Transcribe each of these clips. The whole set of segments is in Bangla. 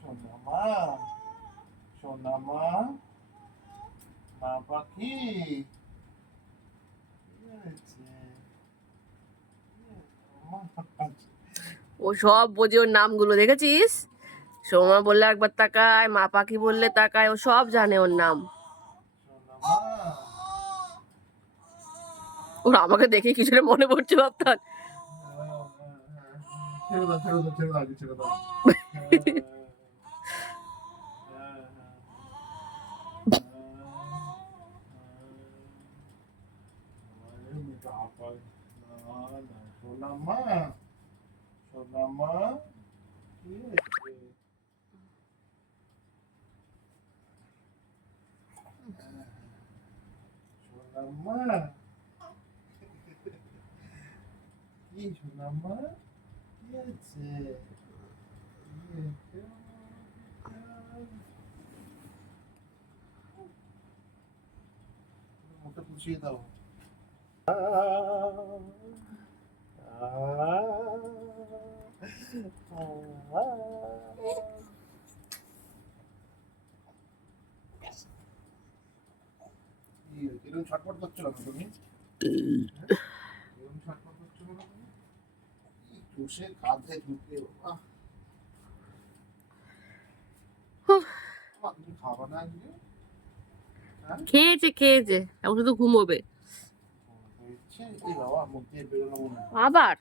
সোনামা, সোনামা, মা পাখি ও সব বোঝে, ওর নামগুলো দেখেছিস? সোমা বললে একবার তাকায়, মা পাখি বললে তাকায়, ও সব জানে ওর নাম। ওর আমাকে দেখে কিছু মনে পড়ছে ভাবতাম। সোনামা, সোনামা, কি হয়েছে? সোনামা, কি সোনামা, কি হয়েছে? মুখটা পুছিয়ে দাও। এরকম ছটফট করছো না তুমি? এরকম ছটফট করছো না তুমি? চুষে কাঁধে ঢুকে বাবা, তুমি খাবা না আজকে? খেয়েছে খেয়েছে, এখন শুধু ঘুমোবে। বাবা মুখ দিয়ে বেরোনো মনে হয়। আবার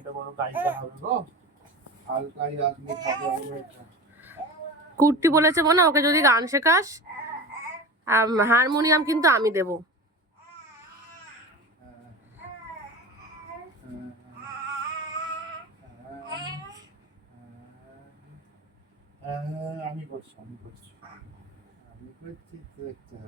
এটা বড় গায়িকা হবে গো, হালকাই আপনি খাবে। কুর্তি বলেছে মনে, ওকে যদি গান শেখাস, হারমোনিয়াম কিন্তু আমি দেবো। আমি করছি, আমি করছি, আমি করছি তো একটা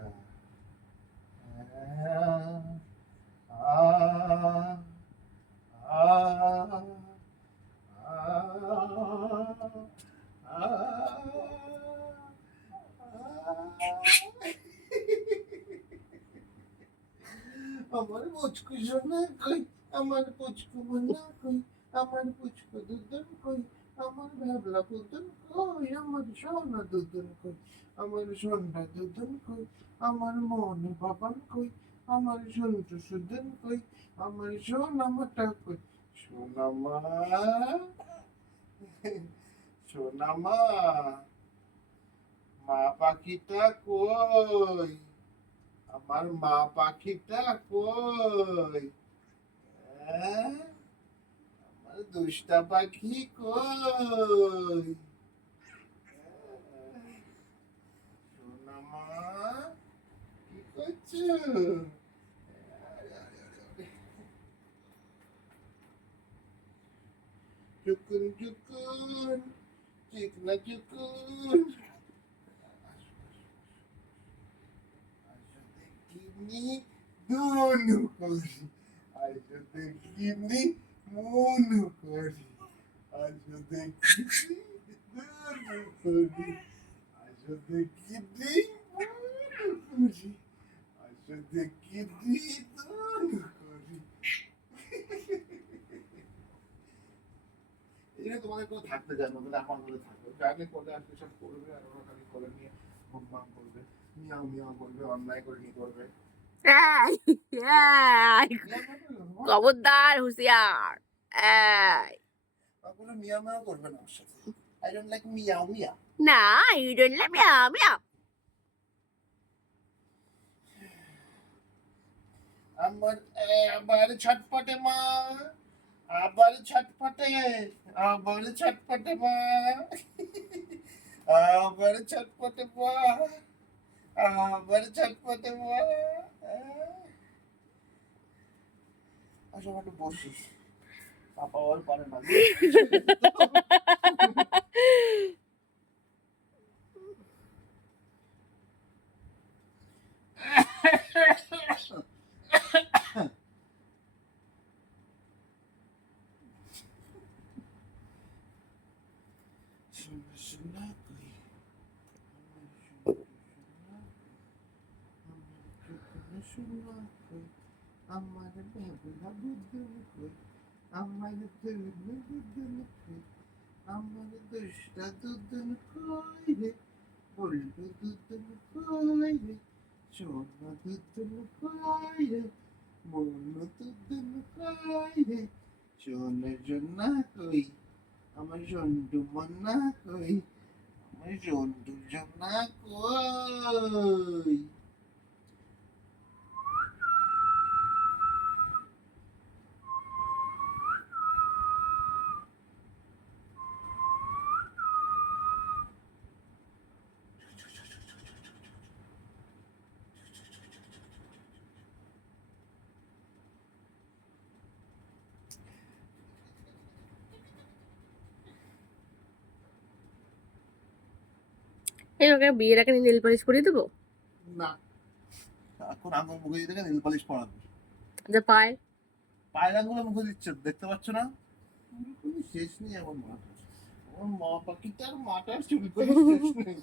আমার পুচকু সোনা কই, আমার পুচকু মোনা কই, আমার পুচকু দুদন কই, আমার ভাবলা পুতুন কই, আমার সোনা দুদন কই, আমার সোনা দুদন কই, আমার মন বাবান কই, আমার সন্টু সুদন কই, আমার সোনা মাটা কই। সোনামা, সোনামা, মা পাখিটা কই, আমার মা পাখিটা কই, আমার দুষ্টা পাখি কই, সোনামা, কি করছো? চুকুন চুকুন, চিকনা চুকুন, দেখিনি দুনু করি, আজ দেখিনি মনু করি, আজ দেখিনি দুনু করি, আজ দেখিনি মনু করি, আজ দেখিনি দুনু করি। এটা তোমাদের কেউ থাকতে চায় না, আমার বলে থাকবে, জানলে কোলে আসলে সব করবে, আর ওরা খালি কোলে নিয়ে ঘুমঘাম করবে, মিয়াও মিয়াও করবে, অন্যায় করে নিয়ে করবে। খবরদার, হুঁশিয়ার। ওগুলো মিয়াও মিয়াও করবে না আমার সাথে। I don't like meow meow. না, you don't like meow meow. আবার ছটপটে মা, আবার ছটপটে, আবার ছটপটে মা, আবার ছটপটে মা, আবার ছটপটে মা। আসলে একটু বসিস, পাপা ওর পারে না। সোনা সোনা কই, না কই, আমার ভ্যাবলা বুদুন কই, আমার দুলু দুদুন কই, আমার দুষ্টা দুদুন কই রে, বল্টু দুদুন কই রে, সোনা দুদুন কই রে, মনু দুদুন কই রে, সোনা সোনা কই, আমার সন্টু মন্না কই, আমার সন্টু সোনা কই। এই ওকে বিয়ের আগে নেল পালিশ পরিয়ে দেবো। না, এখন আঙুল মুখে দিয়ে দেখে নীল পালিশ পরাবে। যে পায় পায়ের আঙুলে মুখে দিচ্ছে, দেখতে পাচ্ছ না? কোনো শেষ নেই আমার মাটার, আমার মা পাখিটার মাটার চুল করে শেষ নেই।